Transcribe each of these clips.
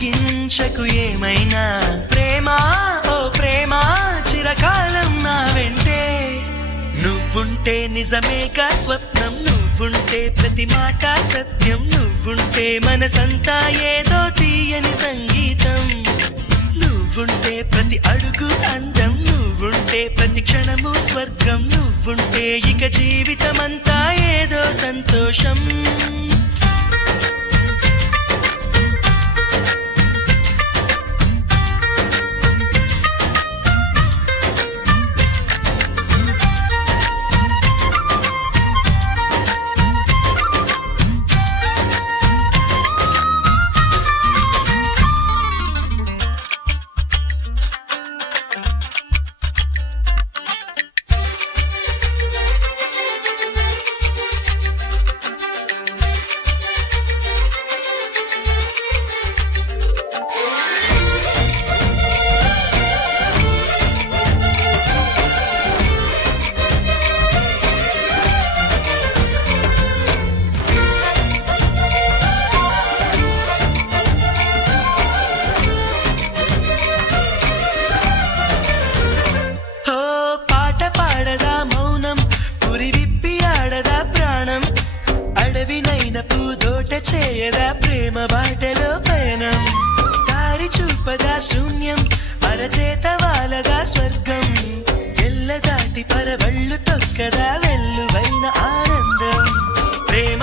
అడిగించకు ఏమైనా ప్రేమ ఓ ప్రేమ చిరకాలం నా వెంటే నువ్వుంటే నిజమేగా స్వప్నం నువ్వుంటే ప్రతి మాట సత్యం నువ్వుంటే మనసంతా ఏదో తీయని సంగీతం నువ్వుంటే ప్రతి అడుగు అందం నువ్వుంటే ప్రతి క్షణము స్వర్గం నువ్వుంటే ఇక జీవితమంతా ఏదో సంతోషం చేయదా ప్రేమ బాటలో పయనం దారి చూపదా శూన్యం అరచేత వాలదా స్వర్గం ఎల్ల దాటి పరవళ్ళు తొక్కదా వెల్లువైన ఆనందం ప్రేమ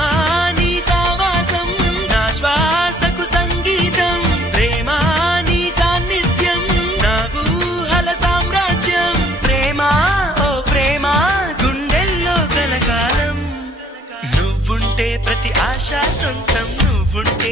నీ సావాసం నా శ్వాసకు సంగీతం ప్రేమ నీ సాన్నిధ్యం నా ఊహల సామ్రాజ్యం ప్రేమ ఓ ప్రేమ గుండెల్లో కలకాలం నువ్వుంటే ప్రతి ఆశ సొంతం నువ్వుంటే